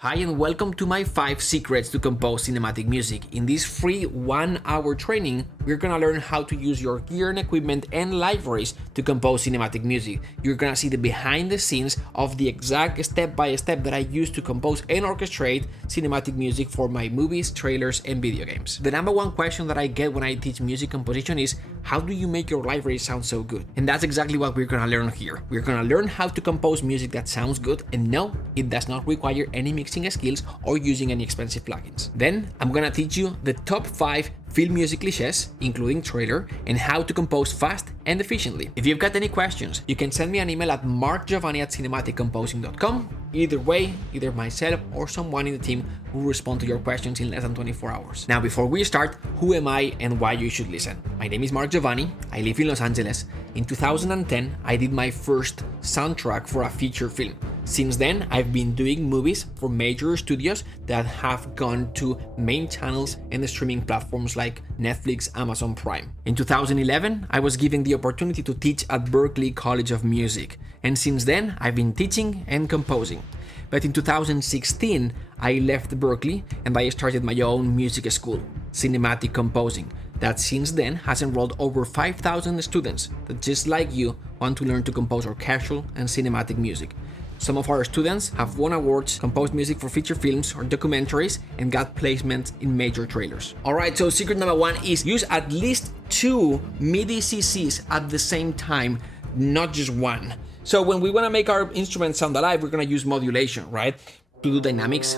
Hi and welcome to my 5 secrets to compose cinematic music. In this free 1-hour training, we're gonna learn how to use your gear and equipment and libraries to compose cinematic music. You're gonna see the behind the scenes of the exact step-by-step that I use to compose and orchestrate cinematic music for my movies, trailers, and video games. The number one question that I get when I teach music composition is, how do you make your library sound so good? And that's exactly what we're gonna learn here. We're gonna learn how to compose music that sounds good, and no, it does not require any mixing skills or using any expensive plugins. Then I'm gonna teach you the top 5 film music clichés, including trailer, and how to compose fast and efficiently. If you've got any questions, you can send me an email at markgiovanni@cinematicomposing.com. Either way, either myself or someone in the team will respond to your questions in less than 24 hours. Now, before we start, who am I and why you should listen? My name is Mark Giovanni. I live in Los Angeles. In 2010, I did my first soundtrack for a feature film. Since then, I've been doing movies for major studios that have gone to main channels and streaming platforms like Netflix, Amazon Prime. In 2011, I was given the opportunity to teach at Berklee College of Music, and since then, I've been teaching and composing. But in 2016, I left Berklee and I started my own music school, Cinematic Composing, that since then has enrolled over 5,000 students that, just like you, want to learn to compose orchestral and cinematic music. Some of our students have won awards, composed music for feature films or documentaries, and got placements in major trailers. Alright, so secret number 1 is use at least 2 MIDI CCs at the same time, not just one. So when we want to make our instrument sound alive, we're going to use modulation, right? To do dynamics.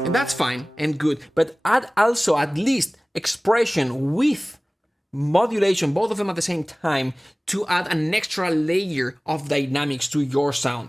And that's fine and good, but add also at least expression with modulation, both of them at the same time, to add an extra layer of dynamics to your sound.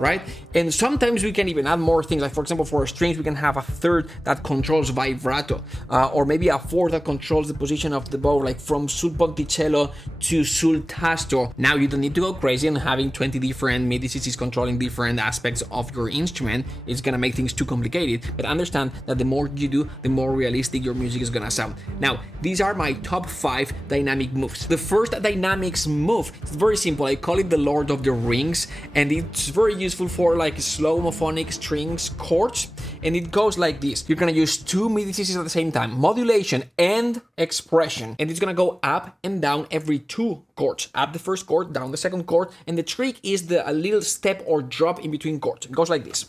Right? And sometimes we can even add more things, like for example, for strings, we can have a third that controls vibrato, or maybe a fourth that controls the position of the bow, like from sul ponticello to sul tasto. Now you don't need to go crazy and having 20 different MIDI CCs controlling different aspects of your instrument. It's gonna make things too complicated, but understand that the more you do, the more realistic your music is gonna sound. Now, these are my top 5 dynamic moves. The first dynamics move is very simple. I call it the Lord of the Rings, and it's very useful for like slow homophonic strings chords, and it goes like this. You're gonna use 2 MIDI CCs at the same time, modulation and expression, and it's gonna go up and down every 2 chords. Up the first chord, down the second chord, and the trick is a little step or drop in between chords. It goes like this.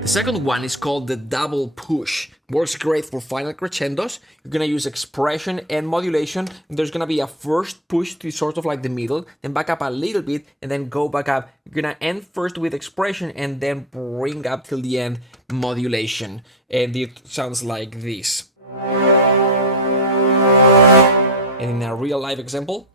The second one is called the double push. Works great for final crescendos. You're gonna use expression and modulation. And there's gonna be a first push to sort of like the middle, then back up a little bit, and then go back up. You're gonna end first with expression and then bring up till the end modulation. And it sounds like this. And in a real life example,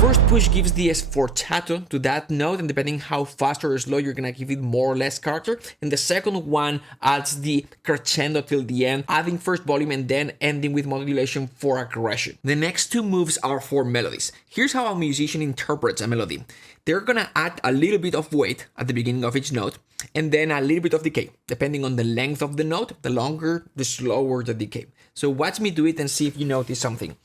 first push gives the sforzato to that note, and depending how fast or slow, you're gonna give it more or less character. And the second one adds the crescendo till the end, adding first volume and then ending with modulation for aggression. The next 2 moves are for melodies. Here's how a musician interprets a melody. They're gonna add a little bit of weight at the beginning of each note, and then a little bit of decay. Depending on the length of the note, the longer, the slower the decay. So watch me do it and see if you notice something.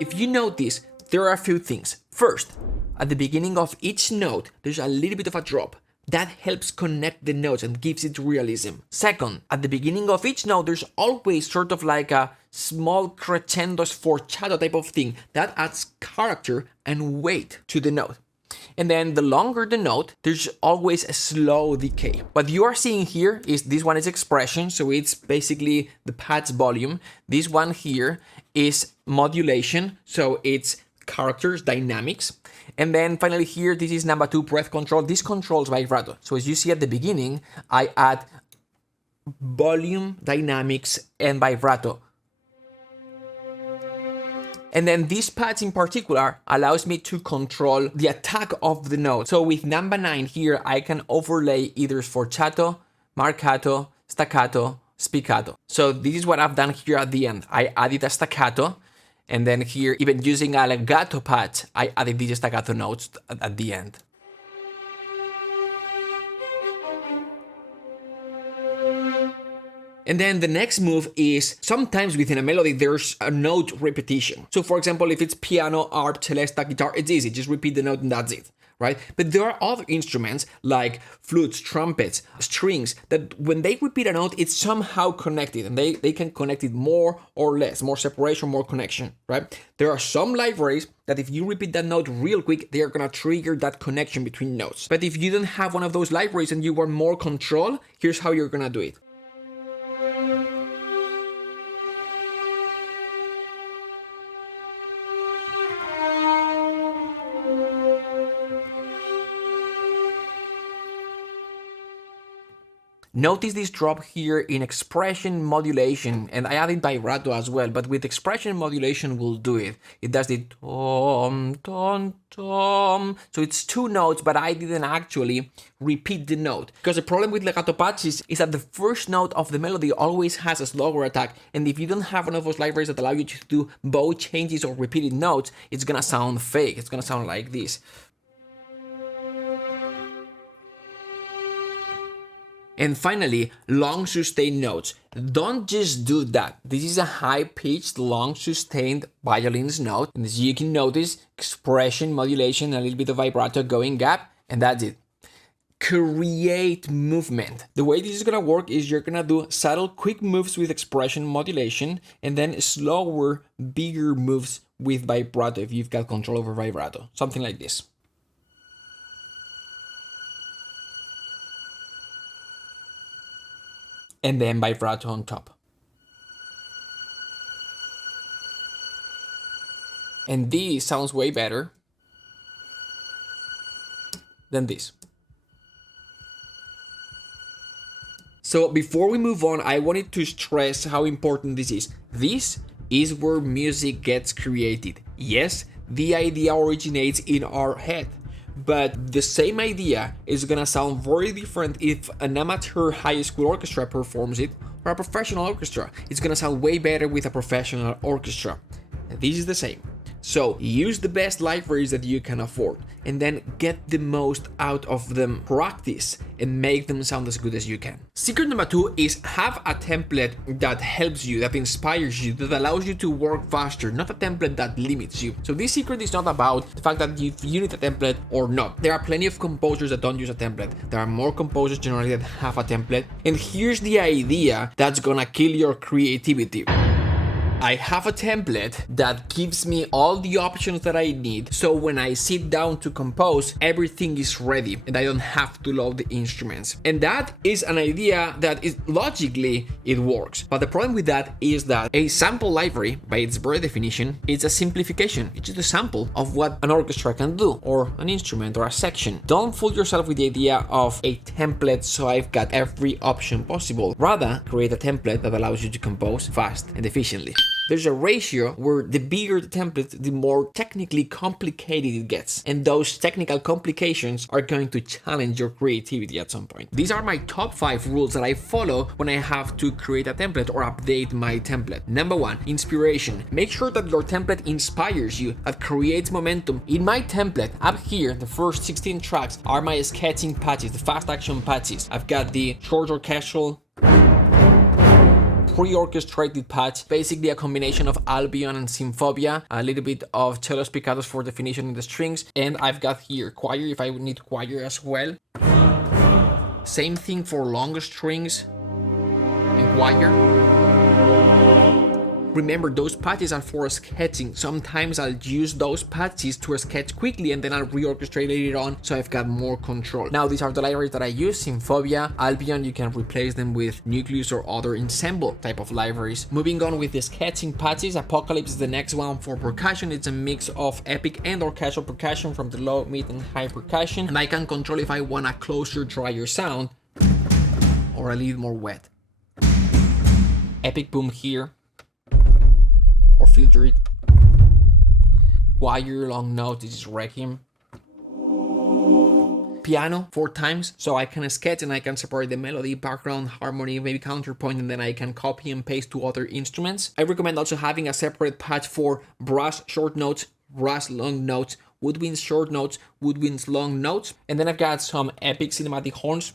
If you notice, there are a few things. First, at the beginning of each note, there's a little bit of a drop. That helps connect the notes and gives it realism. Second, at the beginning of each note, there's always sort of like a small crescendo sforzato type of thing that adds character and weight to the note. And then the longer the note, there's always a slow decay. What you are seeing here is this one is expression, so it's basically the pad's volume. This one here is modulation, so it's characters, dynamics. And then finally here, this is number 2, breath control. This controls vibrato. So as you see at the beginning, I add volume, dynamics, and vibrato. And then this patch in particular allows me to control the attack of the note. So with number 9 here, I can overlay either sforzato, marcato, staccato, spiccato. So this is what I've done here at the end. I added a staccato, and then here, even using a legato patch, I added these staccato notes at the end. And then the next move is sometimes within a melody, there's a note repetition. So for example, if it's piano, harp, celesta, guitar, it's easy. Just repeat the note and that's it, right? But there are other instruments like flutes, trumpets, strings, that when they repeat a note, it's somehow connected, and they can connect it more or less, more separation, more connection, right? There are some libraries that if you repeat that note real quick, they are gonna trigger that connection between notes. But if you don't have one of those libraries and you want more control, here's how you're gonna do it. Notice this drop here in expression modulation, and I added vibrato as well, but with expression modulation we'll do it. It does the tom, tom, tom. So it's 2 notes, but I didn't actually repeat the note. Because the problem with legato patches is that the first note of the melody always has a slower attack, and if you don't have one of those libraries that allow you to do bow changes or repeated notes, it's gonna sound fake. It's gonna sound like this. And finally, long sustained notes. Don't just do that. This is a high-pitched, long sustained violin's note. And as you can notice, expression, modulation, a little bit of vibrato going up, and that's it. Create movement. The way this is gonna work is you're gonna do subtle, quick moves with expression modulation, and then slower, bigger moves with vibrato if you've got control over vibrato. Something like this. And then vibrato on top. And this sounds way better than this. So before we move on, I wanted to stress how important this is. This is where music gets created. Yes, the idea originates in our head, but the same idea is gonna sound very different if an amateur high school orchestra performs it or a professional orchestra. It's gonna sound way better with a professional orchestra. This is the same. So use the best libraries that you can afford and then get the most out of them. Practice and make them sound as good as you can. Secret number 2 is have a template that helps you, that inspires you, that allows you to work faster, not a template that limits you. So this secret is not about the fact that you need a template or not. There are plenty of composers that don't use a template. There are more composers generally that have a template. And here's the idea that's gonna kill your creativity. I have a template that gives me all the options that I need, so when I sit down to compose, everything is ready and I don't have to load the instruments. And that is an idea that is logically it works. But the problem with that is that a sample library, by its very definition, is a simplification. It's just a sample of what an orchestra can do, or an instrument, or a section. Don't fool yourself with the idea of a template so I've got every option possible. Rather, create a template that allows you to compose fast and efficiently. There's a ratio where the bigger the template, the more technically complicated it gets. And those technical complications are going to challenge your creativity at some point. These are my top 5 rules that I follow when I have to create a template or update my template. Number 1, inspiration. Make sure that your template inspires you, that creates momentum. In my template, up here, the first 16 tracks are my sketching patches, the fast action patches. I've got the short orchestral, pre-orchestrated patch, basically a combination of Albion and Symphobia, a little bit of cello spiccatos for definition in the strings, and I've got here choir if I would need choir as well. Same thing for longer strings and choir. Remember, those patches are for sketching. Sometimes I'll use those patches to sketch quickly and then I'll reorchestrate later on so I've got more control. Now, these are the libraries that I use. Symphobia, Albion, you can replace them with Nucleus or other ensemble type of libraries. Moving on with the sketching patches, Apocalypse is the next one for percussion. It's a mix of epic and orchestral percussion from the low, mid, and high percussion. And I can control if I want a closer, drier sound or a little more wet. Epic boom here, or filter it. choir long notes. This is Requiem. Piano 4 times, so I can sketch and I can separate the melody, background, harmony, maybe counterpoint, and then I can copy and paste to other instruments. I recommend also having a separate patch for brass short notes, brass long notes, woodwinds short notes, woodwinds long notes, and then I've got some epic cinematic horns.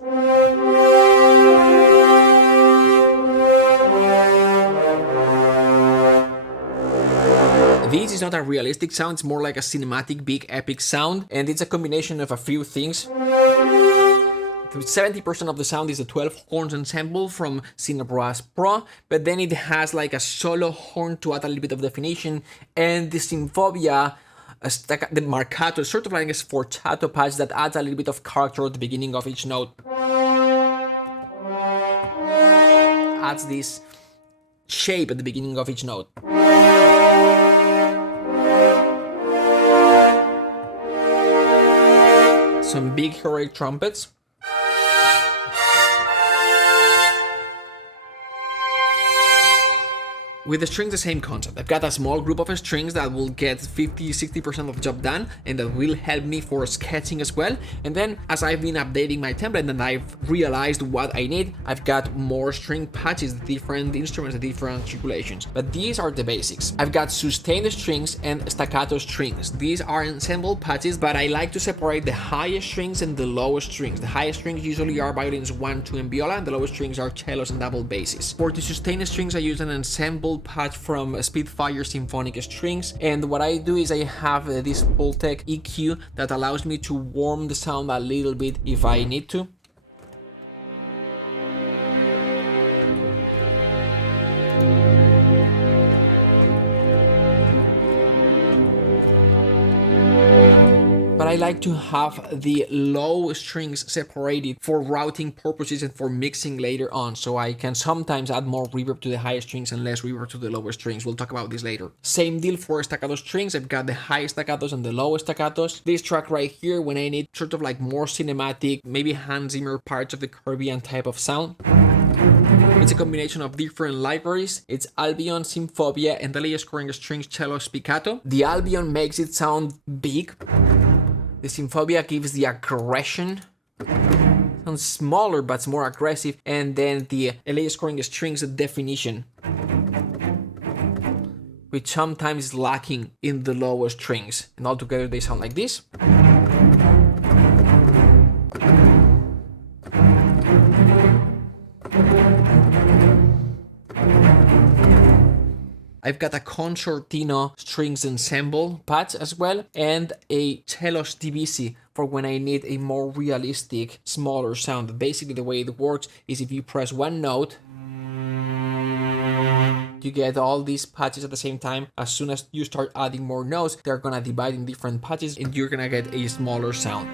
This is not a realistic sound, it's more like a cinematic, big, epic sound, and it's a combination of a few things. 70% of the sound is the 12 horns ensemble from Cinebrass Pro, but then it has like a solo horn to add a little bit of definition, and the Symphobia, the marcato, sort of like a sforzato patch that adds a little bit of character at the beginning of each note. Adds this shape at the beginning of each note. Some big heroic trumpets. With the strings, the same concept. I've got a small group of strings that will get 50-60% of the job done, and that will help me for sketching as well. And then as I've been updating my template and I've realized what I need, I've got more string patches, the different instruments, the different articulations. But these are the basics. I've got sustained strings and staccato strings. These are ensemble patches, but I like to separate the highest strings and the lowest strings. The highest strings usually are violins 1, 2, and viola, and the lowest strings are cellos and double basses. For the sustained strings, I use an ensemble patch from Spitfire Symphonic Strings, and what I do is I have this Pultec EQ that allows me to warm the sound a little bit if I need to. But I like to have the low strings separated for routing purposes and for mixing later on, so I can sometimes add more reverb to the higher strings and less reverb to the lower strings. We'll talk about this later. Same deal for staccato strings. I've got the high staccatos and the low staccatos. This track right here, when I need sort of like more cinematic, maybe Hans Zimmer Pirates of the Caribbean type of sound. It's a combination of different libraries. It's Albion, Symphobia, and the scoring strings, cello, spiccato. The Albion makes it sound big. The Symphobia gives the aggression. Sounds smaller, but it's more aggressive. And then the LA scoring strings definition, which sometimes is lacking in the lower strings. And altogether they sound like this. I've got a concertino strings ensemble patch as well, and a cellos divisi for when I need a more realistic, smaller sound. Basically the way it works is if you press one note, you get all these patches at the same time. As soon as you start adding more notes, they're gonna divide in different patches and you're gonna get a smaller sound.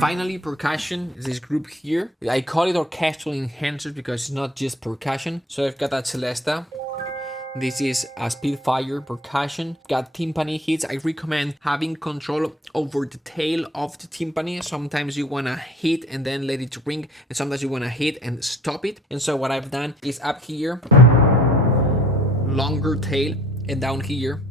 Finally, percussion is this group here. I call it orchestral enhancers because it's not just percussion. So I've got a celesta. This is a Spitfire percussion. Got timpani hits. I recommend having control over the tail of the timpani. Sometimes you wanna hit and then let it ring, and sometimes you wanna hit and stop it. And so what I've done is up here, longer tail, and down here,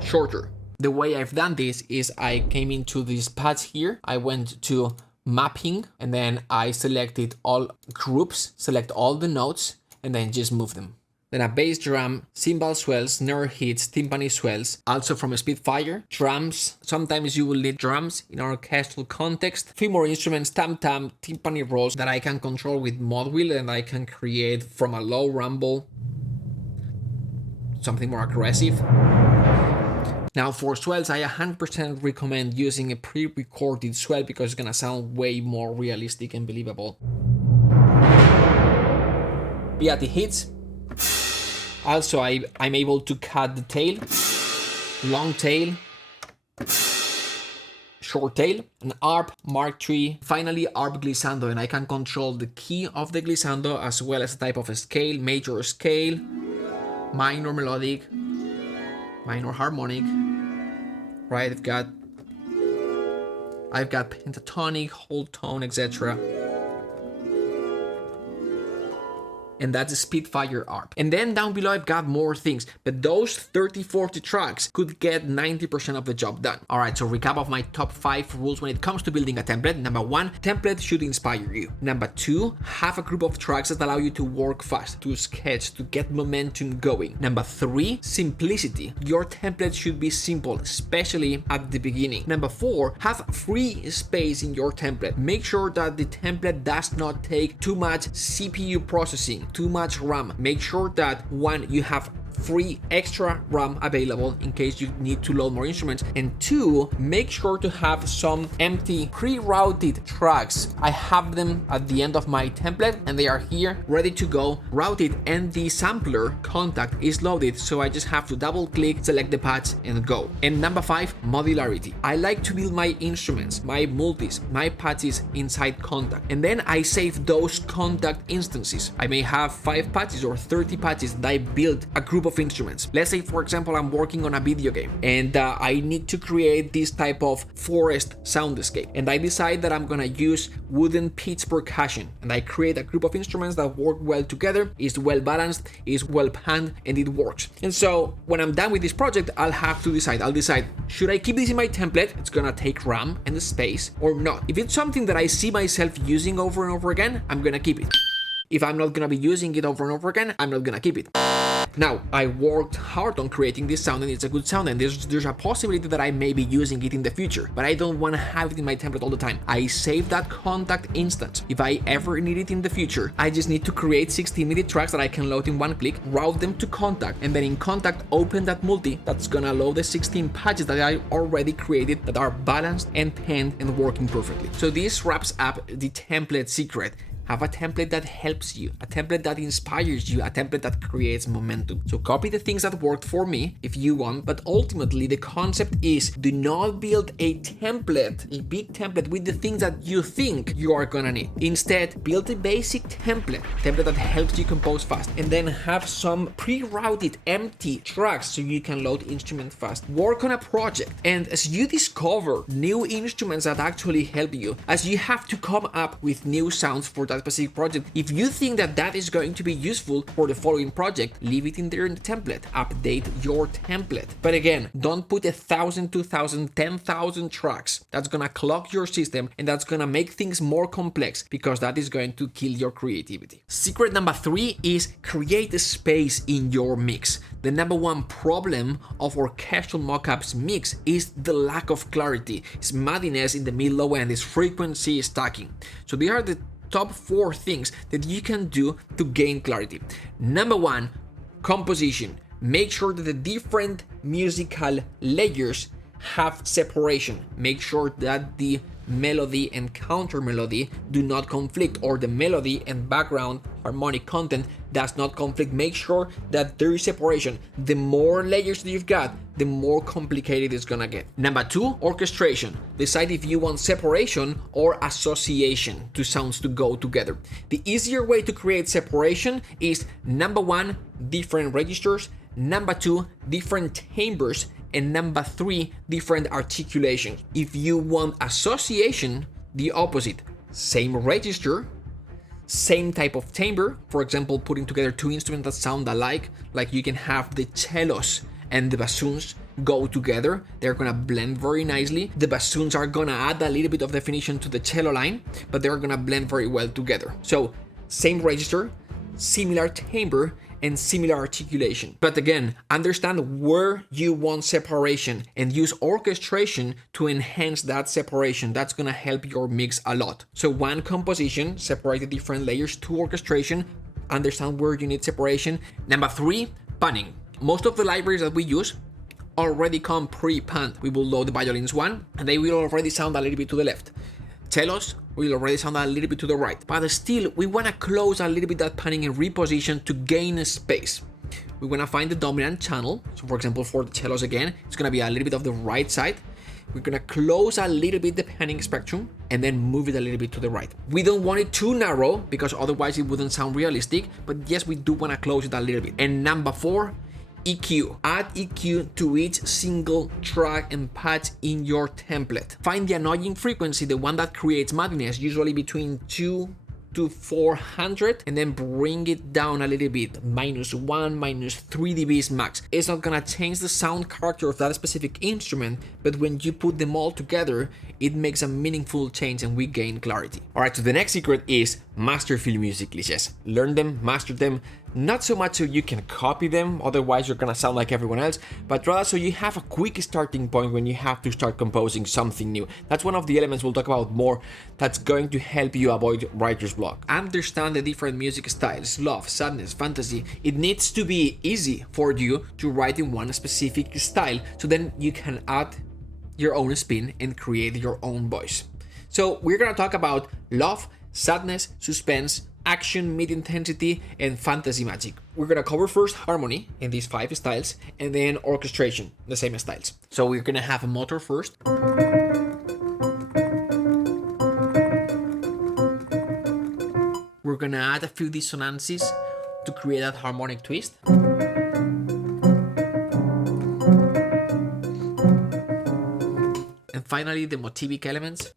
shorter. The way I've done this is I came into this patch here, I went to mapping, and then I selected all groups, select all the notes, and then just move them. Then a bass drum, cymbal swells, snare hits, timpani swells, also from a Spitfire. Drums, sometimes you will need drums in an orchestral context. Few more instruments, tam-tam, timpani rolls that I can control with mod wheel, and I can create from a low rumble something more aggressive. Now for swells, I 100% recommend using a pre-recorded swell because it's gonna sound way more realistic and believable. Yeah, the hits. Also, I'm able to cut the tail, long tail, short tail, an ARP Mark III, finally ARP glissando, and I can control the key of the glissando as well as the type of a scale, major scale, minor melodic, minor harmonic, right? I've got pentatonic, whole tone, etc. and that's a Spitfire ARP. And then down below I've got more things, but those 30-40 tracks could get 90% of the job done. Alright, so recap of my top 5 rules when it comes to building a template. Number 1, template should inspire you. Number 2, have a group of tracks that allow you to work fast, to sketch, to get momentum going. Number 3, simplicity. Your template should be simple, especially at the beginning. Number 4, have free space in your template. Make sure that the template does not take too much CPU processing, too much RAM. Make sure that 1, you have free extra RAM available in case you need to load more instruments, and 2, make sure to have some empty pre-routed tracks. I have them at the end of my template and they are here ready to go, routed, and the sampler contact is loaded, so I just have to double click, select the patch and go. And number 5, modularity. I like to build my instruments, my multis, my patches inside contact, and then I save those contact instances. I may have 5 patches or 30 patches that I built a group of instruments. Let's say, for example, I'm working on a video game and I need to create this type of forest soundscape, and I decide that I'm gonna use wooden pitch percussion, and I create a group of instruments that work well together, is well balanced, is well panned, and it works. And so when I'm done with this project, I'll decide, should I keep this in my template? It's gonna take RAM and the space, or not. If it's something that I see myself using over and over again, I'm gonna keep it. If I'm not gonna be using it over and over again, I'm not gonna keep it. Now, I worked hard on creating this sound and it's a good sound, and there's a possibility that I may be using it in the future, but I don't want to have it in my template all the time. I save that contact instance. If I ever need it in the future, I just need to create 16 MIDI tracks that I can load in one click, route them to contact, and then in contact open that multi that's gonna load the 16 patches that I already created that are balanced and penned and working perfectly. So this wraps up the template secret. Have a template that helps you, a template that inspires you, a template that creates momentum. So copy the things that worked for me if you want, but ultimately the concept is, do not build a template, a big template with the things that you think you are gonna need. Instead, build a basic template that helps you compose fast, and then have some pre-routed empty tracks so you can load instruments fast. Work on a project, and as you discover new instruments that actually help you, as you have to come up with new sounds for that specific project, if you think that that is going to be useful for the following project, leave it in there in the template. Update your template. But again, don't put 1,000, 2,000, 10,000 tracks. That's gonna clog your system and that's gonna make things more complex, because that is going to kill your creativity. Secret number 3 is create a space in your mix. The number 1 problem of orchestral mockups mix is the lack of clarity. It's muddiness in the mid-low end, it's frequency stacking. So they are the top 4 things that you can do to gain clarity. Number 1, composition. Make sure that the different musical layers have separation. Make sure that the melody and counter melody do not conflict, or the melody and background harmonic content does not conflict. Make sure that there is separation. The more layers that you've got, the more complicated it's gonna get. Number 2, orchestration. Decide if you want separation or association to sounds to go together. The easier way to create separation is number 1, different registers, number 2, different timbres, and number 3, different articulations. If you want association, the opposite. Same register, same type of timbre. For example, putting together 2 instruments that sound alike, like you can have the cellos and the bassoons go together. They're gonna blend very nicely. The bassoons are gonna add a little bit of definition to the cello line, but they're gonna blend very well together. So same register, similar timbre, and similar articulation. But again, understand where you want separation and use orchestration to enhance that separation. That's gonna help your mix a lot. So 1, composition, separate the different layers. 2, orchestration, understand where you need separation. Number 3, panning. Most of the libraries that we use already come pre-panned. We will load the violins 1 and they will already sound a little bit to the left. Cellos will already sound a little bit to the right, but still we want to close a little bit that panning and reposition to gain space. We want to find the dominant channel. So for example, for the cellos again, it's going to be a little bit of the right side. We're going to close a little bit the panning spectrum and then move it a little bit to the right. We don't want it too narrow because otherwise it wouldn't sound realistic, but yes, we do want to close it a little bit. And number 4, EQ. Add EQ to each single track and patch in your template. Find the annoying frequency, the one that creates muddiness, usually between 2 to 400 and then bring it down a little bit, -1, -3 dBs max. It's not gonna change the sound character of that specific instrument, but when you put them all together, it makes a meaningful change and we gain clarity. Alright, so the next secret is master field music clichés. Learn them, master them, not so much so you can copy them, otherwise you're gonna sound like everyone else, but rather so you have a quick starting point when you have to start composing something new. That's one of the elements we'll talk about more that's going to help you avoid writer's block. Understand the different music styles, love, sadness, fantasy. It needs to be easy for you to write in one specific style, so then you can add your own spin and create your own voice. So we're gonna talk about love, sadness, suspense, action, mid-intensity, and fantasy magic. We're gonna cover first harmony in these 5 styles, and then orchestration, the same styles. So we're gonna have a motor first. We're gonna add a few dissonances to create that harmonic twist. And finally, the motivic elements.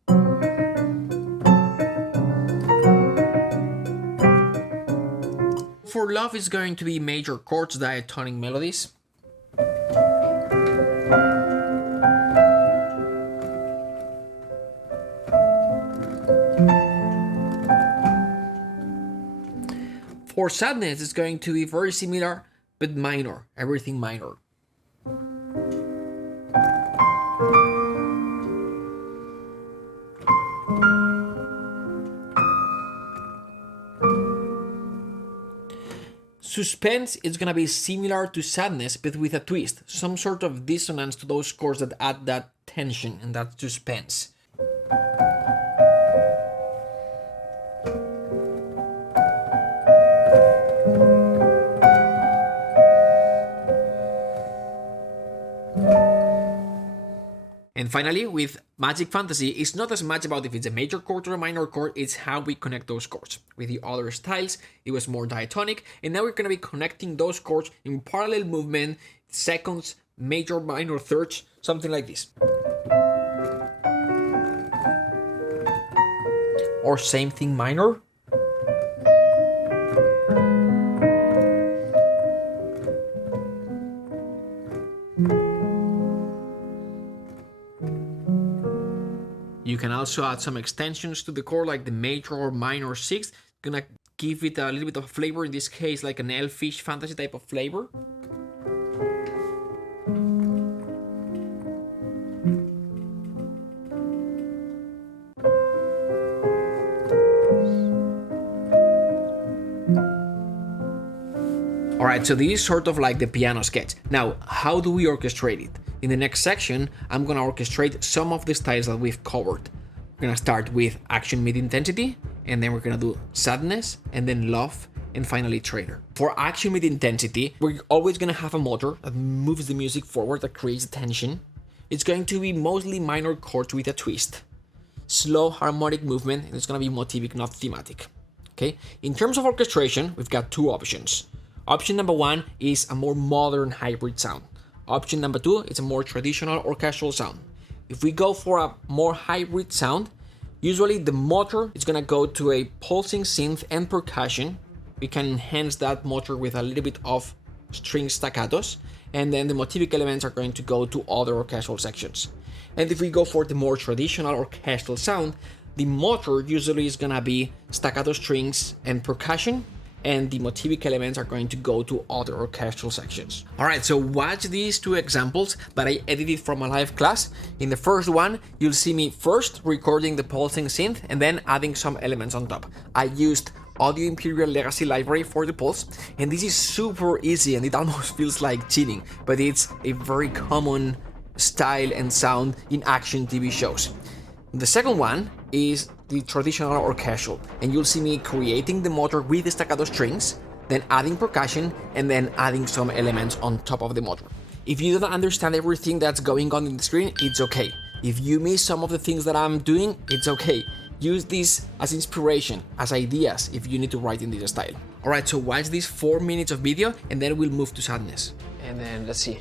For love is going to be major chords, diatonic melodies. For sadness, it's going to be very similar, but minor, everything minor. Suspense is gonna be similar to sadness, but with a twist, some sort of dissonance to those chords that add that tension and that suspense. And finally, with Magic Fantasy, it's not as much about if it's a major chord or a minor chord, it's how we connect those chords. With the other styles, it was more diatonic, and now we're going to be connecting those chords in parallel movement, seconds, major, minor, thirds, something like this. Or same thing minor. You can also add some extensions to the chord, like the major or minor sixth. Gonna give it a little bit of flavor, in this case like an elfish fantasy type of flavor. Alright, so this is sort of like the piano sketch. Now, how do we orchestrate it? In the next section, I'm gonna orchestrate some of the styles that we've covered. We're gonna start with action mid-intensity, and then we're gonna do sadness, and then love, and finally trailer. For action mid-intensity, we're always gonna have a motor that moves the music forward, that creates tension. It's going to be mostly minor chords with a twist. Slow harmonic movement, and it's gonna be motivic, not thematic. Okay? In terms of orchestration, we've got 2 options. Option number 1 is a more modern hybrid sound. Option number 2 is a more traditional orchestral sound. If we go for a more hybrid sound, usually the motor is gonna go to a pulsing synth and percussion. We can enhance that motor with a little bit of string staccatos, and then the motivic elements are going to go to other orchestral sections. And if we go for the more traditional orchestral sound, the motor usually is gonna be staccato strings and percussion, and the motivic elements are going to go to other orchestral sections. Alright, so watch these 2 examples that I edited from a live class. In the first one, you'll see me first recording the pulsing synth and then adding some elements on top. I used Audio Imperial Legacy Library for the pulse, and this is super easy and it almost feels like cheating, but it's a very common style and sound in action TV shows. The second one is the traditional orchestral, and you'll see me creating the motor with the staccato strings, then adding percussion, and then adding some elements on top of the motor. If you don't understand everything that's going on in the screen, it's okay. If you miss some of the things that I'm doing, it's okay. Use this as inspiration, as ideas, if you need to write in this style. Alright, so watch these 4 minutes of video, and then we'll move to sadness. And then let's see.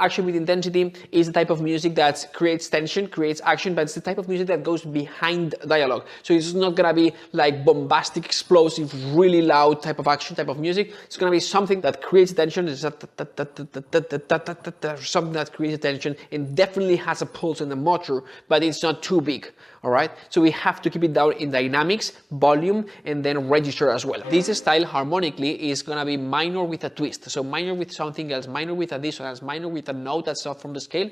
Action with intensity is the type of music that creates tension, creates action, but it's the type of music that goes behind dialogue. So it's not gonna be like bombastic, explosive, really loud type of action, type of music. It's gonna be something that creates tension. It's something that creates tension and definitely has a pulse in the motor, but it's not too big. All right, so we have to keep it down in dynamics, volume, and then register as well. This style harmonically is gonna be minor with a twist. So minor with something else, minor with a dissonance, minor with a note that's not from the scale.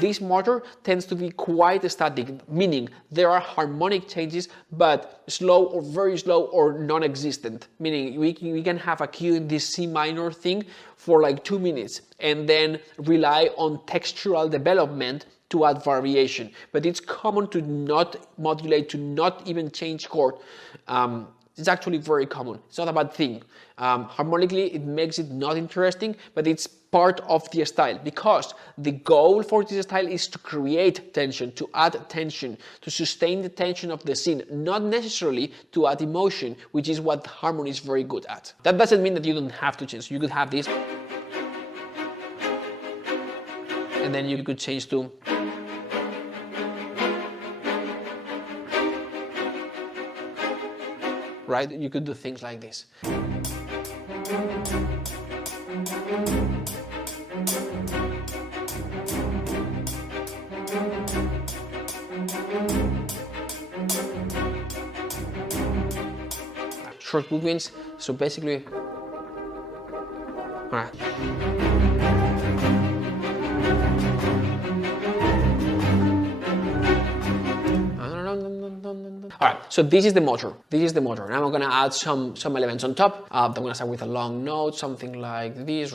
This motor tends to be quite static, meaning there are harmonic changes, but slow or very slow or non-existent. Meaning we can have a cue in this C minor thing for like 2 minutes and then rely on textural development to add variation. But it's common to not modulate, to not even change chord. It's actually very common. It's not a bad thing. Harmonically, it makes it not interesting, but it's part of the style, because the goal for this style is to create tension, to add tension, to sustain the tension of the scene, not necessarily to add emotion, which is what harmony is very good at. That doesn't mean that you don't have to change. You could have this, and then you could change to right? You could do things like this. Short movements, so basically, all right. Alright, so this is the motor. This is the motor. Now I'm gonna add some elements on top. I'm gonna start with a long note, something like this.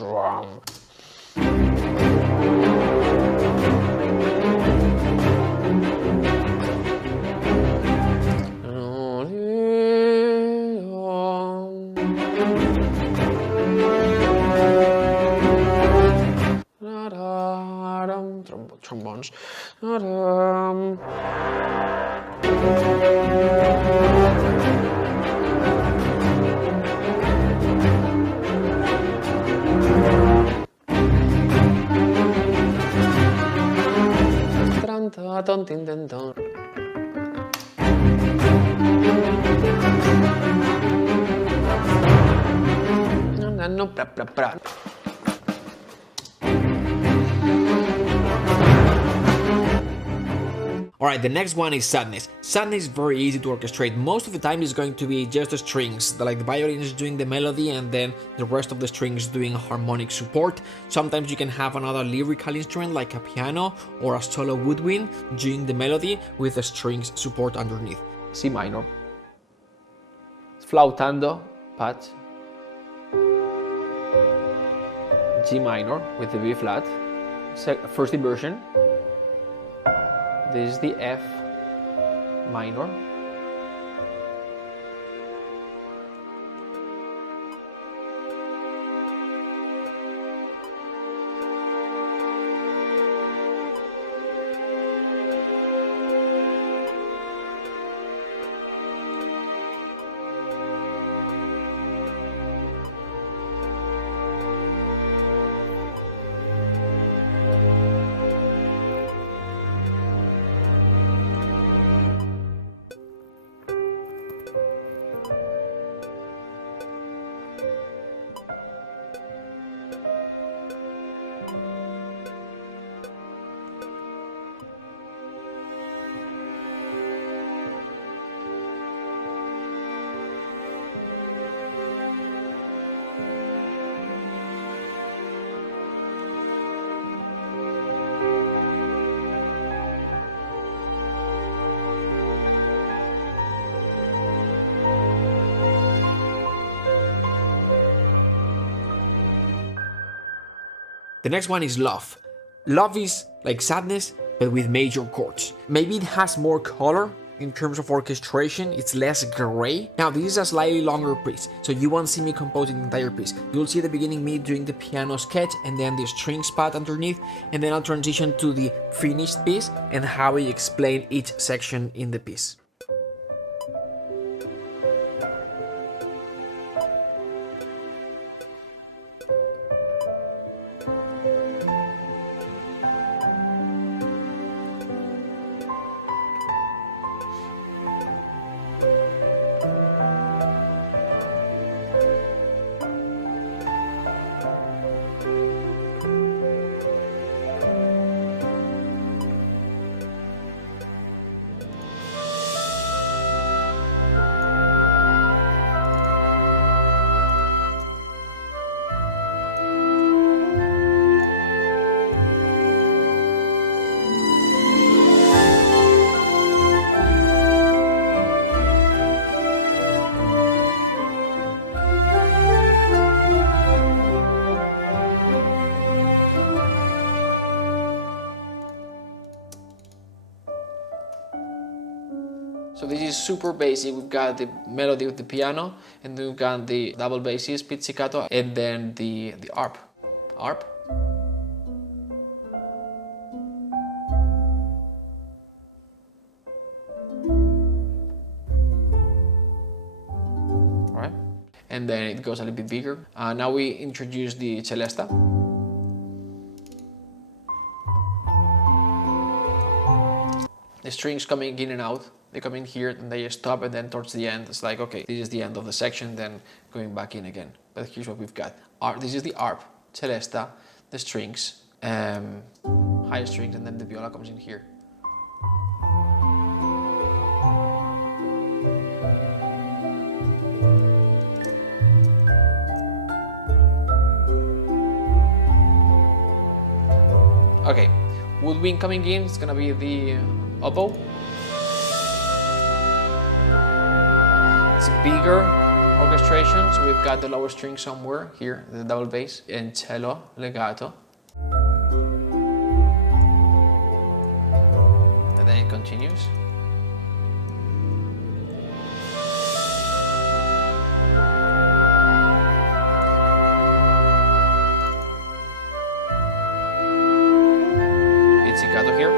Trombones. Alright, the next one is sadness. Sadness is very easy to orchestrate. Most of the time it's going to be just the strings, like the violin is doing the melody and then the rest of the strings doing harmonic support. Sometimes you can have another lyrical instrument like a piano or a solo woodwind doing the melody with the strings support underneath. C minor. Flautando, patch. G minor with the B flat. First inversion. This is the F minor. The next one is love. Love is like sadness, but with major chords. Maybe it has more color in terms of orchestration, it's less gray. Now this is a slightly longer piece, so you won't see me composing the entire piece. You'll see at the beginning me doing the piano sketch and then the strings part underneath, and then I'll transition to the finished piece and how I explain each section in the piece. So this is super basic. We've got the melody of the piano, and then we've got the double basses, pizzicato, and then the arp. Arp. All right. And then it goes a little bit bigger. Now we introduce the celesta. The strings coming in and out. They come in here and they stop, and then towards the end it's like, okay, this is the end of the section, then going back in again. But here's what we've got. This is the arp, celesta, the strings, high strings, and then the viola comes in here. Okay, woodwind coming in, it's gonna be the oboe. It's a bigger orchestration, so we've got the lower string somewhere here, the double bass, and cello, legato. And then it continues. Pizzicato here.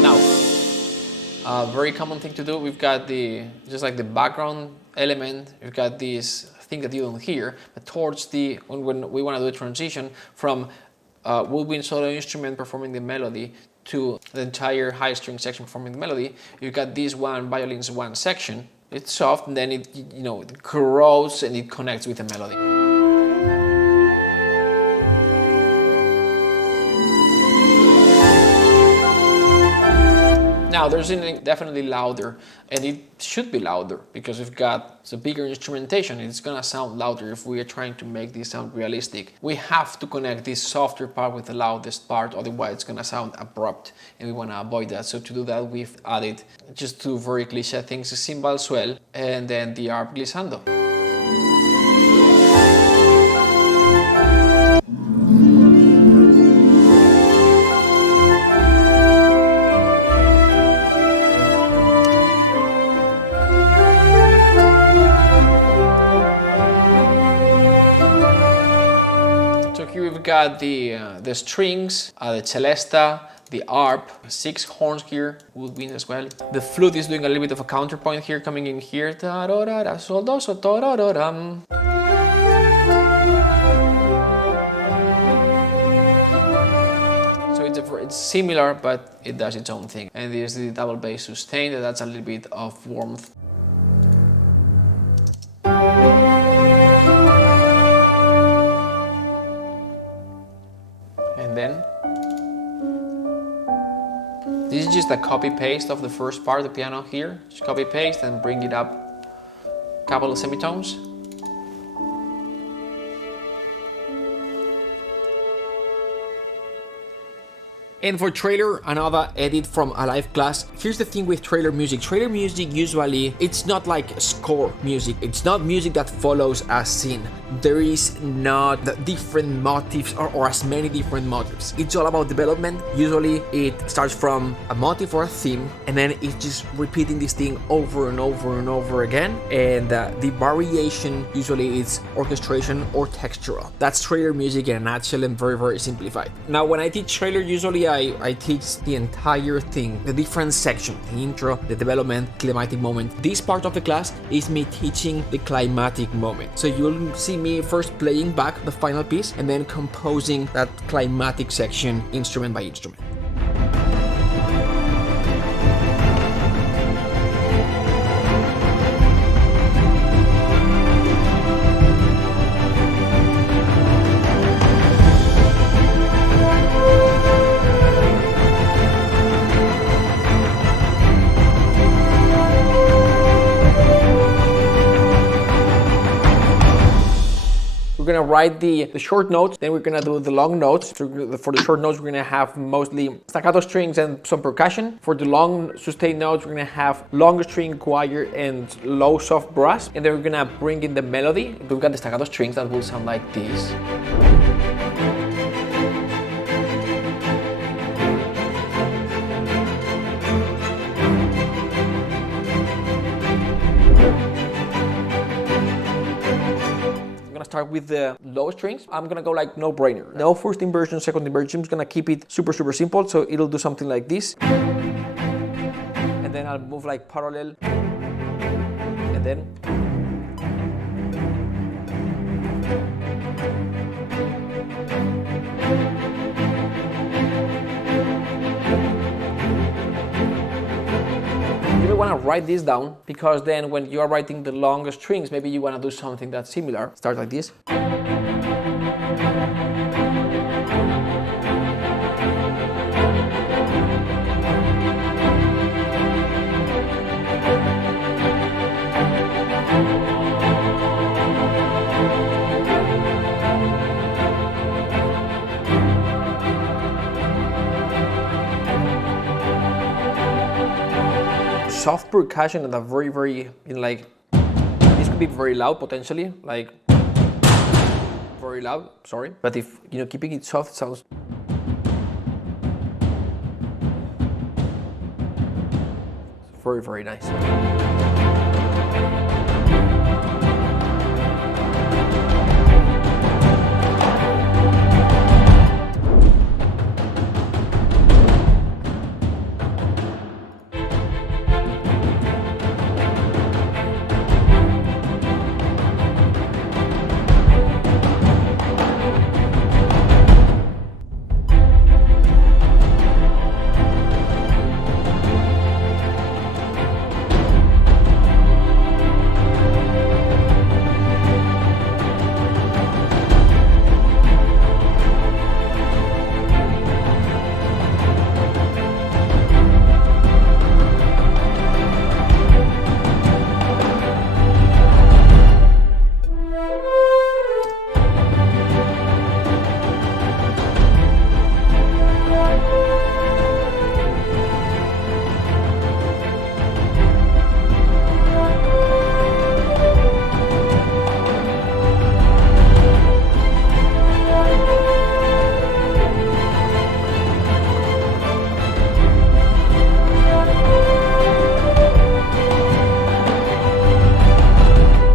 Now, a very common thing to do, we've got just like the background element, we've got this thing that you don't hear, but towards when we want to do a transition from woodwind solo instrument performing the melody to the entire high string section performing the melody, you've got this one violin's one section. It's soft, and then it grows and it connects with the melody. Now there's definitely louder, and it should be louder because we've got the bigger instrumentation. It's gonna sound louder if we are trying to make this sound realistic. We have to connect this softer part with the loudest part, otherwise it's gonna sound abrupt, and we wanna avoid that. So to do that, we've added just two very cliché things: the cymbal swell and then the arp glissando. Got the strings, the celesta, the arp, 6 horns here, woodwind as well. The flute is doing a little bit of a counterpoint here, coming in here. So it's similar, but it does its own thing. And there's the double bass sustain, that's a little bit of warmth. Then this is just a copy paste of the first part of the piano here. Just copy paste and bring it up a couple of semitones. And for trailer, another edit from a live class. Here's the thing with trailer music. Trailer music usually, it's not like score music. It's not music that follows a scene. There is not different motifs or as many different motifs. It's all about development. Usually it starts from a motif or a theme, and then it's just repeating this thing over and over and over again. And the variation usually is orchestration or textural. That's trailer music in a nutshell and very, very simplified. Now, when I teach trailer, usually I teach the entire thing, the different sections, the intro, the development, climatic moment. This part of the class is me teaching the climatic moment. So you'll see me first playing back the final piece and then composing that climatic section instrument by instrument. We're gonna write the short notes, then we're gonna do the long notes. For the short notes, we're gonna have mostly staccato strings and some percussion. For the long sustained notes, we're gonna have long string, choir, and low soft brass. And then we're gonna bring in the melody. We've got the staccato strings that will sound like this. start with the low strings, I'm gonna go like no brainer. No first inversion, second inversion. I'm just gonna keep it super, super simple. So it'll do something like this. And then I'll move like parallel. And then. You may want to write this down, because then when you are writing the longest strings, maybe you want to do something that's similar. Start like this. Soft percussion at a very, very, like, this could be very loud potentially, like, very loud, sorry. But if, keeping it soft sounds. Very, very nice.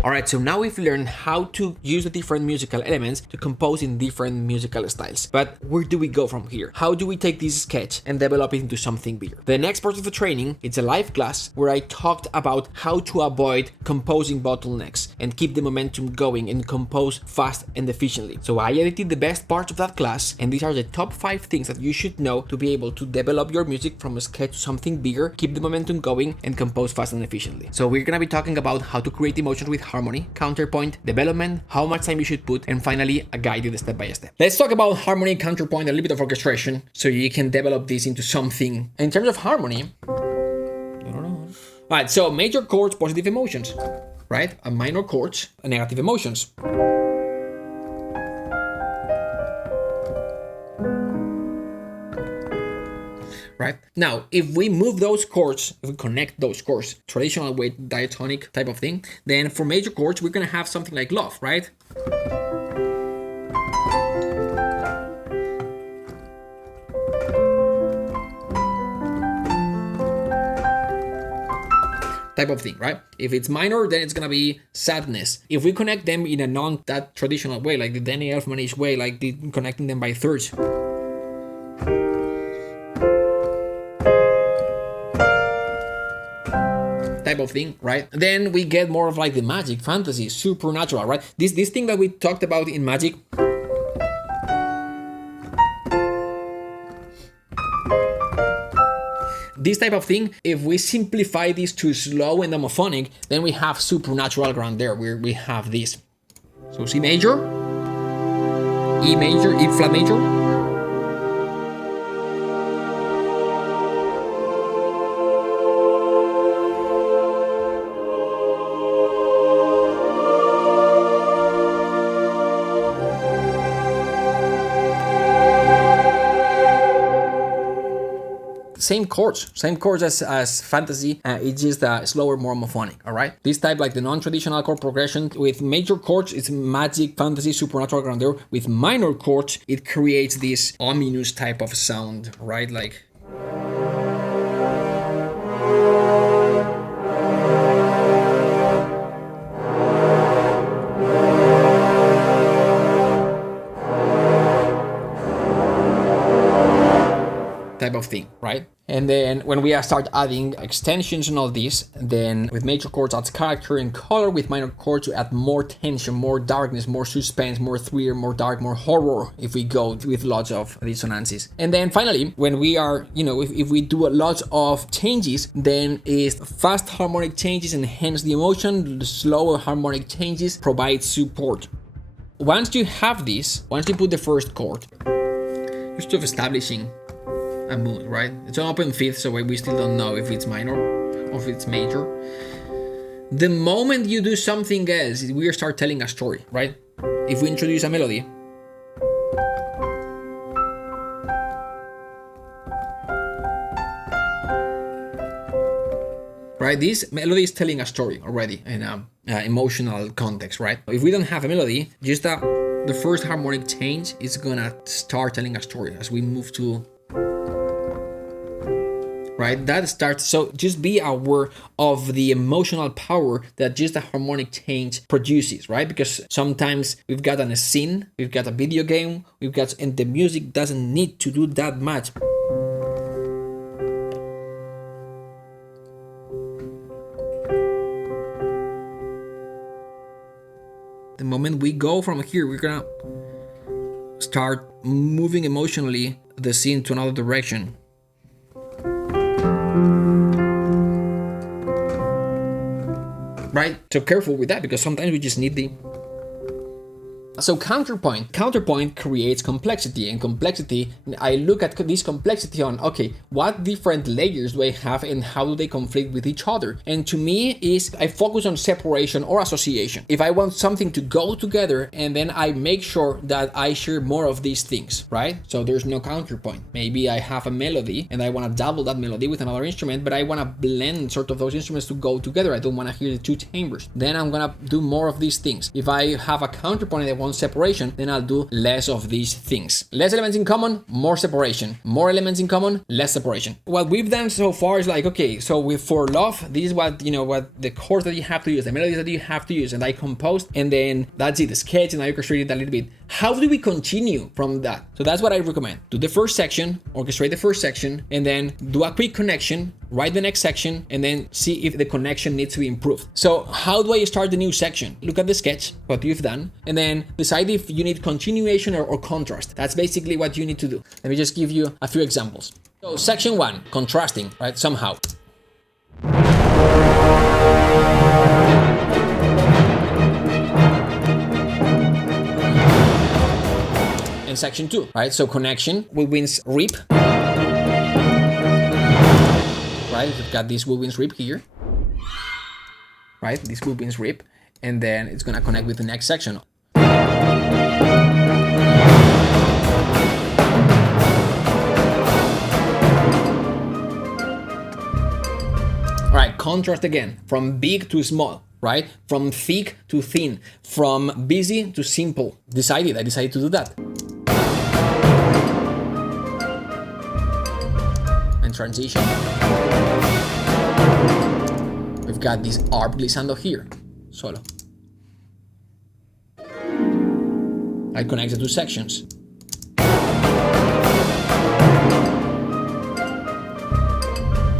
Alright, so now we've learned how to use the different musical elements to compose in different musical styles. But where do we go from here? How do we take this sketch and develop it into something bigger? The next part of the training, it's a live class where I talked about how to avoid composing bottlenecks and keep the momentum going and compose fast and efficiently. So I edited the best parts of that class, and these are the top 5 things that you should know to be able to develop your music from a sketch to something bigger, keep the momentum going, and compose fast and efficiently. So we're gonna be talking about how to create emotions with harmony, counterpoint, development, how much time you should put, and finally a guided step by step. Let's talk about harmony, counterpoint, a little bit of orchestration, so you can develop this into something. In terms of harmony, alright, so major chords, positive emotions, right? And minor chords, negative emotions. Right? Now, if we move those chords, if we connect those chords, traditional way, diatonic type of thing, then for major chords, we're gonna have something like love, right? Type of thing, right? If it's minor, then it's gonna be sadness. If we connect them in a non-that traditional way, like the Danny Elfmanish way, like connecting them by thirds, type of thing, right? Then we get more of like the magic, fantasy, supernatural, right? This thing that we talked about in magic. This type of thing, if we simplify this to slow and homophonic, then we have supernatural ground there, where we have this. So C major, E major, E flat major, same chords as fantasy, it's just slower, more homophonic, all right? This type, like the non-traditional chord progression, with major chords, it's magic, fantasy, supernatural, grandeur. With minor chords, it creates this ominous type of sound, right? Like... type of thing, right? And then when we start adding extensions and all this, then with major chords adds character and color, with minor chords to add more tension, more darkness, more suspense, more thriller, more dark, more horror, if we go with lots of dissonances. And then finally, when we are, if we do a lot of changes, then is fast harmonic changes and hence the emotion, the slower harmonic changes provide support. Once you have this, once you put the first chord, you're still establishing a mood, right? It's an open fifth, so we still don't know if it's minor or if it's major. The moment you do something else, we start telling a story, right? If we introduce a melody, right? This melody is telling a story already in an emotional context, right? If we don't have a melody, just the first harmonic change is gonna start telling a story as we move to, right? That starts, so just be aware of the emotional power that just a harmonic change produces, right? Because sometimes we've got a scene, we've got a video game, and the music doesn't need to do that much. The moment we go from here, we're gonna start moving emotionally the scene to another direction. Right? So careful with that, because sometimes we just need the... So counterpoint creates complexity, and complexity, I look at this complexity on, okay, what different layers do I have and how do they conflict with each other? And to me is, I focus on separation or association. If I want something to go together, and then I make sure that I share more of these things, right? So there's no counterpoint. Maybe I have a melody and I want to double that melody with another instrument, but I want to blend sort of those instruments to go together. I don't want to hear the two chambers. Then I'm going to do more of these things. If I have a counterpoint and I want separation, then I'll do less of these things. Less elements in common, more separation. More elements in common, less separation. What we've done so far is like, okay, so with For Love, this is what, what the chords that you have to use, the melodies that you have to use, and I composed, and then that's it, the sketch, and I orchestrated a little bit. How do we continue from that? So that's what I recommend. Do the first section, orchestrate the first section, and then do a quick connection, write the next section, and then see if the connection needs to be improved. So how do I start the new section? Look at the sketch, what you've done, and then decide if you need continuation or contrast. That's basically what you need to do. Let me just give you a few examples. So section 1, contrasting, right? Somehow. And section 2, right? So connection, woodwinds rip. Right? We've got this woodwinds rip here. Right? This woodwinds rip. And then it's gonna connect with the next section. Alright, contrast again, from big to small, right? From thick to thin, from busy to simple. I decided to do that. And transition. We've got this arp glissando here, solo. I connect the two sections.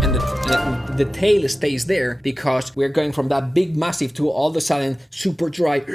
And the tail stays there because we're going from that big massive to all of a sudden super dry,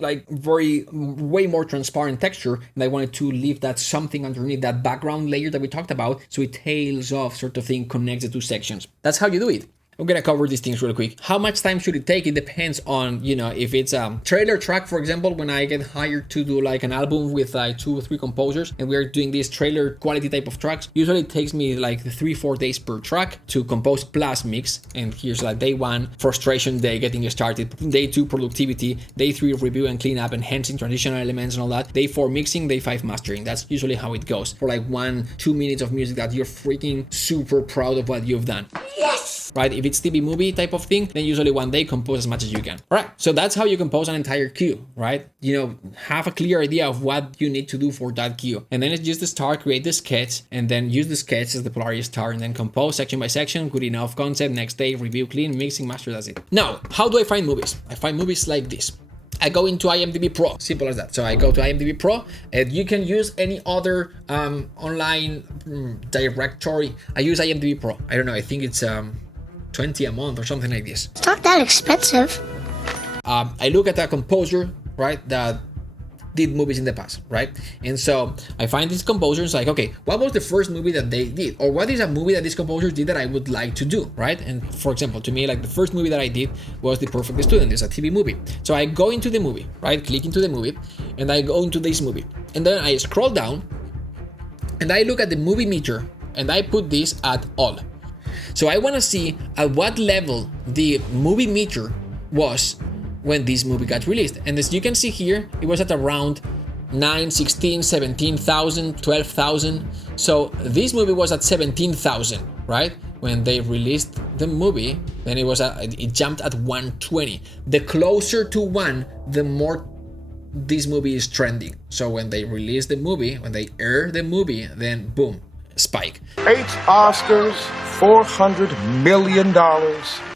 like way more transparent texture. And I wanted to leave that something underneath, that background layer that we talked about, so it tails off sort of thing, connects the two sections. That's how you do it. I'm gonna cover these things real quick. How much time should it take? It depends on, if it's a trailer track, for example, when I get hired to do like an album with 2 or 3 composers and we're doing this trailer quality type of tracks, usually it takes me like 3-4 days per track to compose plus mix. And here's like day 1, frustration day, getting started. Day 2, productivity. Day 3, review and clean up, enhancing transitional elements and all that. Day 4, mixing. Day 5, mastering. That's usually how it goes for like 1-2 minutes of music that you're freaking super proud of what you've done. Yes! Right? If it's TV movie type of thing, then usually one day compose as much as you can. All right, so that's how you compose an entire cue, right? Have a clear idea of what you need to do for that cue. And then it's just the start, create the sketch, and then use the sketch as the polarity start, and then compose section by section, good enough concept, next day, review, clean, mixing, master, that's it. Now, how do I find movies? I find movies like this. I go into IMDb Pro. Simple as that. So I go to IMDb Pro, and you can use any other online directory. I use IMDb Pro. I don't know. I think it's 20 a month or something like this. It's not that expensive. I look at a composer, right, that did movies in the past, right? And so I find these composers like, okay, what was the first movie that they did? Or what is a movie that this composer did that I would like to do, right? And for example, to me, like the first movie that I did was The Perfect Student. It's a TV movie. So I go into the movie, right? Click into the movie, and I go into this movie. And then I scroll down, and I look at the movie meter, and I put this at all. So I want to see at what level the movie meter was when this movie got released. And as you can see here, it was at around 9, 16, 17,000, 12,000. So this movie was at 17,000, right? When they released the movie, then it jumped at 120. The closer to 1, the more this movie is trending. So when they release the movie, when they air the movie, then boom, spike. 8 Oscars, $400 million.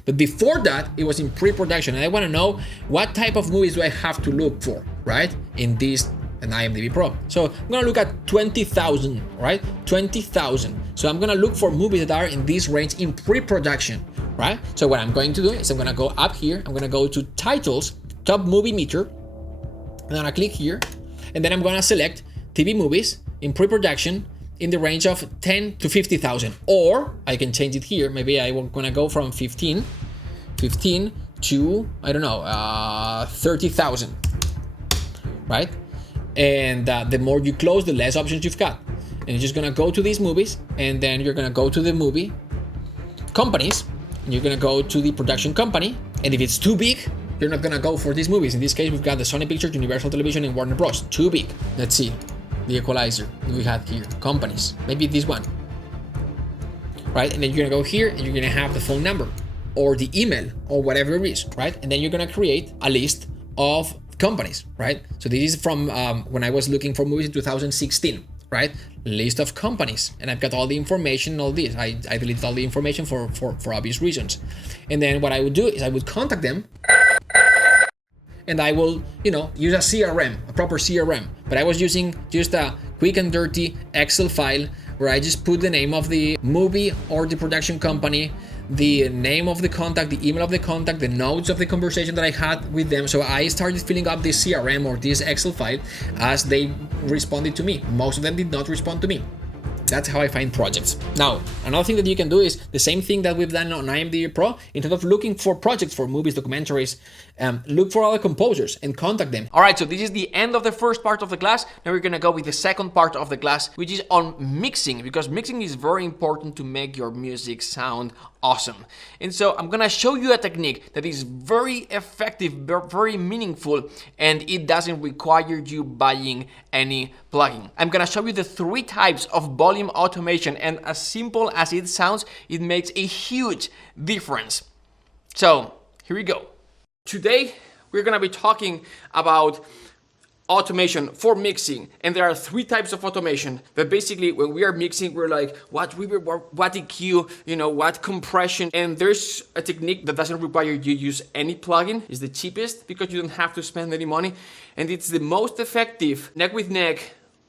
But before that, it was in pre-production, and I want to know what type of movies do I have to look for, right? In this an IMDb Pro. So I'm gonna look at 20,000, right? 20,000. So I'm gonna look for movies that are in this range in pre-production, right? So what I'm going to do is I'm gonna go up here. I'm gonna go to titles, top movie meter. I'm gonna click here, and then I'm gonna select TV movies in pre-production in the range of 10 to 50,000, or I can change it here. Maybe I'm gonna go from 15 to, I don't know, 30,000, right? And the more you close, the less options you've got. And you're just gonna go to these movies, and then you're gonna go to the movie companies, and you're gonna go to the production company. And if it's too big, you're not gonna go for these movies. In this case, we've got the Sony Pictures, Universal Television, and Warner Bros. Too big. Let's see. The equalizer we had here, companies, maybe this one, right? And then you're gonna go here, and you're gonna have the phone number or the email or whatever it is, right? And then you're gonna create a list of companies, right? So this is from when I was looking for movies in 2016, right? List of companies, and I've got all the information, all this. I deleted all the information for obvious reasons. And then what I would do is I would contact them, and I will, use a CRM, a proper CRM. But I was using just a quick and dirty Excel file where I just put the name of the movie or the production company, the name of the contact, the email of the contact, the notes of the conversation that I had with them. So I started filling up this CRM or this Excel file as they responded to me. Most of them did not respond to me. That's how I find projects. Now, another thing that you can do is the same thing that we've done on IMDb Pro. Instead of looking for projects for movies, documentaries, look for other composers and contact them. All right, so this is the end of the first part of the class. Now we're gonna go with the second part of the class, which is on mixing, because mixing is very important to make your music sound awesome. And so I'm gonna show you a technique that is very effective, very meaningful, and it doesn't require you buying any plugin. I'm gonna show you the 3 types of volume automation, and as simple as it sounds, it makes a huge difference. So here we go. Today, we're gonna be talking about automation for mixing, and there are 3 types of automation that basically when we are mixing, we're like, what reverb, what EQ, what compression, and there's a technique that doesn't require you use any plugin. It's the cheapest because you don't have to spend any money, and it's the most effective neck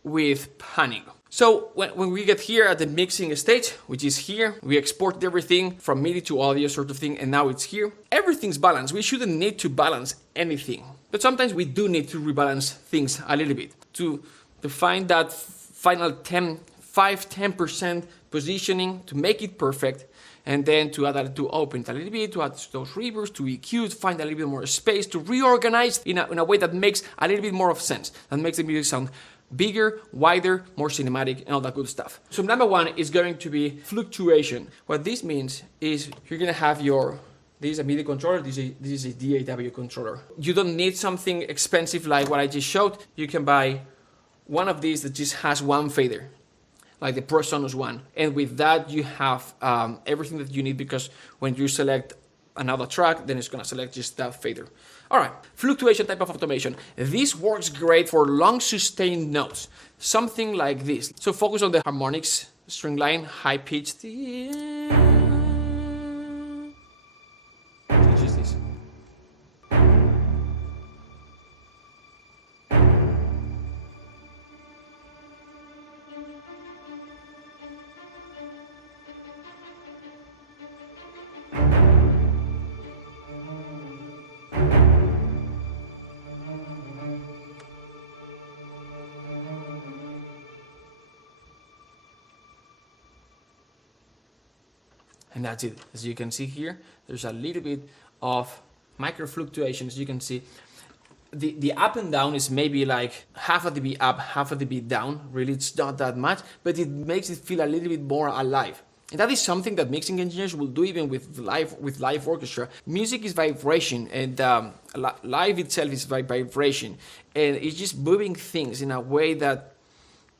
with panning. So when we get here at the mixing stage, which is here, we export everything from MIDI to audio sort of thing, and now it's here. Everything's balanced. We shouldn't need to balance anything. But sometimes we do need to rebalance things a little bit to find that final 5-10% positioning to make it perfect, and then to open it a little bit, to add those reverbs, to EQ, to find a little bit more space, to reorganize in a way that makes a little bit more of sense, that makes the music sound bigger, wider, more cinematic, and all that good stuff. So number 1 is going to be fluctuation. What this means is you're gonna have this is a MIDI controller, this is a DAW controller. You don't need something expensive like what I just showed. You can buy one of these that just has one fader, like the ProSonus one. And with that, you have everything that you need, because when you select another track, then it's gonna select just that fader. All right, fluctuation type of automation. This works great for long sustained notes, something like this. So focus on the harmonics string line, high pitched. Just this. and that's it. As you can see here, there's a little bit of micro fluctuations. You can see the up and down is maybe like half a dB up, half a dB down. Really, it's not that much, but it makes it feel a little bit more alive. And that is something that mixing engineers will do even with live orchestra. Music is vibration, and live itself is vibration, and it's just moving things in a way that,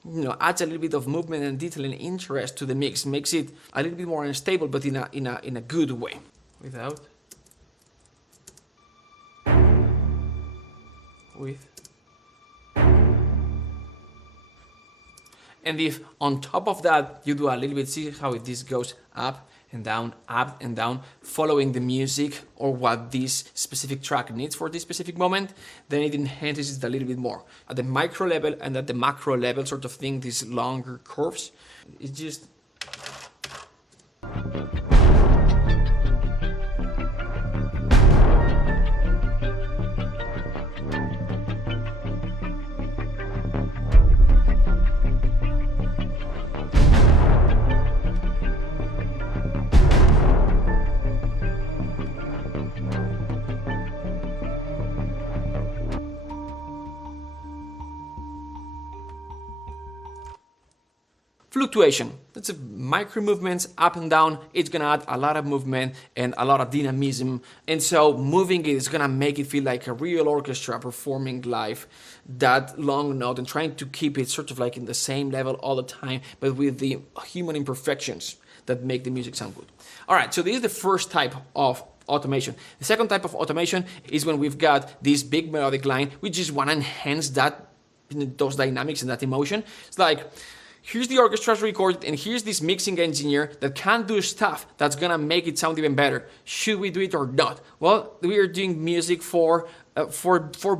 you know, adds a little bit of movement and detail and interest to the mix, makes it a little bit more unstable, but in a good way. Without, with. And if on top of that you do a little bit, see how this goes up and down, following the music or what this specific track needs for this specific moment, then it enhances it a little bit more. At the micro level and at the macro level sort of thing, these longer curves, it's just... Fluctuation, that's a micro movements up and down. It's gonna add a lot of movement and a lot of dynamism, and so moving it is gonna make it feel like a real orchestra performing live that long note and trying to keep it sort of like in the same level all the time, but with the human imperfections that make the music sound good. All right, so this is the first type of automation. The second type of automation is when we've got this big melodic line. We just want to enhance that, those dynamics and that emotion. It's like, here's the orchestra's recorded, and here's this mixing engineer that can do stuff that's gonna make it sound even better. Should we do it or not? Well, we are doing music for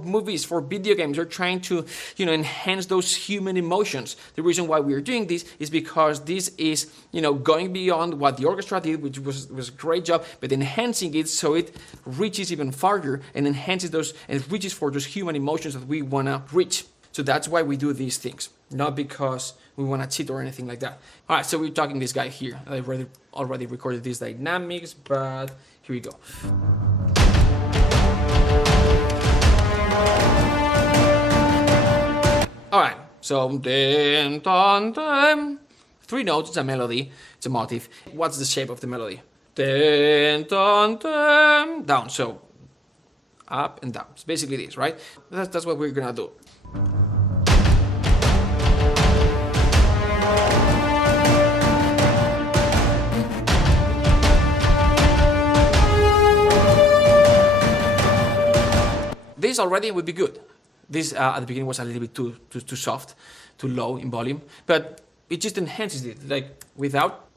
movies, for video games. We're trying to, you know, enhance those human emotions. The reason why we are doing this is because this is, you know, going beyond what the orchestra did, which was a great job, but enhancing it so it reaches even farther and enhances those and reaches for those human emotions that we wanna reach. So that's why we do these things, not because we want to cheat or anything like that. All right, so we're talking this guy here. I already recorded these dynamics, but here we go. All right, so dun, dun, dun. 3 notes, it's a melody, it's a motif. What's the shape of the melody? Dun, dun, dun, down, so up and down. It's basically this, right? That's what we're gonna do. This already would be good. This at the beginning was a little bit too soft, too low in volume, but it just enhances it. Like without,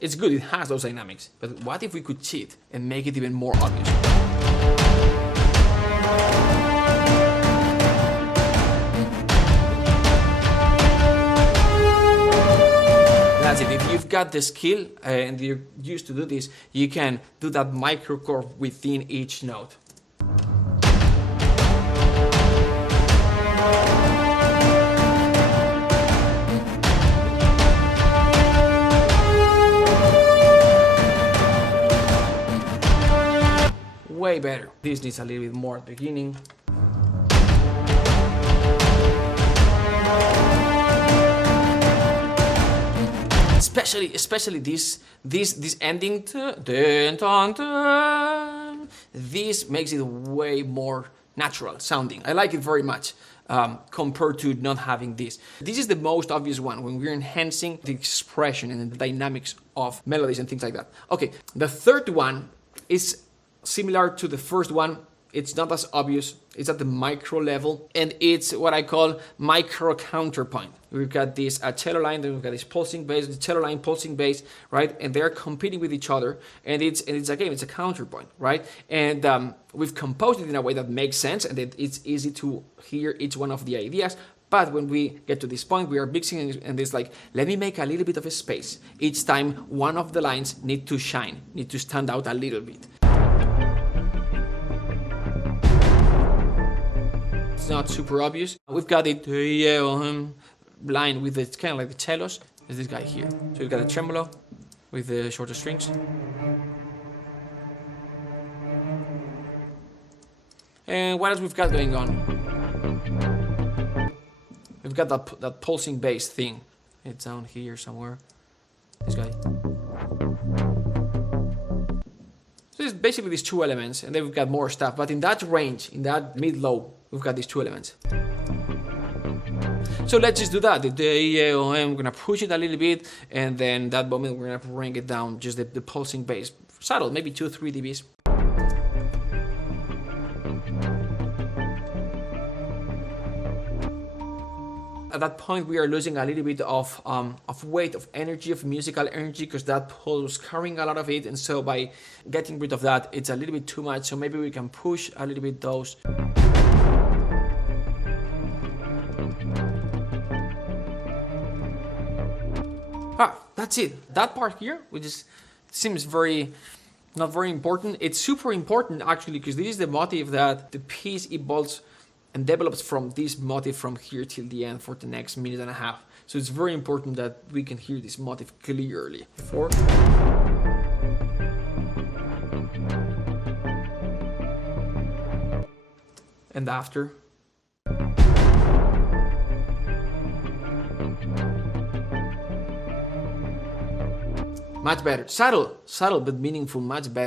it's good. It has those dynamics. But what if we could cheat and make it even more obvious? That's it. If you've got the skill and you're used to do this, you can do that micro curve within each note. Way better. This needs a little bit more at the beginning. Especially this ending, this makes it way more natural sounding. I like it very much compared to not having this. This is the most obvious one when we're enhancing the expression and the dynamics of melodies and things like that. Okay, the third one is similar to the first one. It's not as obvious. It's at the micro level, and it's what I call micro counterpoint. We've got this cello line, then we've got this pulsing bass, the cello line, pulsing bass, right? And they're competing with each other, and it's again, it's a counterpoint, right? And we've composed it in a way that makes sense, and it's easy to hear each one of the ideas. But when we get to this point, we are mixing, and it's like, let me make a little bit of a space. Each time, one of the lines need to shine, need to stand out a little bit. Not super obvious. We've got it line with it's kind of like the cellos. is this guy here. So we've got a tremolo with the shorter strings. And what else we've got going on? We've got that pulsing bass thing. It's down here somewhere. This guy. So it's basically these two elements, and then we've got more stuff. But in that range, in that mid-low, we've got these two elements. So let's just do that. I'm gonna push it a little bit, and then that moment we're gonna bring it down, just the pulsing bass. Subtle, maybe 2-3 dBs. At that point, we are losing a little bit of weight, of energy, of musical energy, because that pole was carrying a lot of it, and so by getting rid of that, it's a little bit too much. So maybe we can push a little bit those. That's it. That part here, which is seems not very important. It's super important actually, because this is the motif that the piece evolves and develops from this motif from here till the end for the next minute and a half. So it's very important that we can hear this motif clearly. Before. And after. Much better. Subtle but meaningful, much better.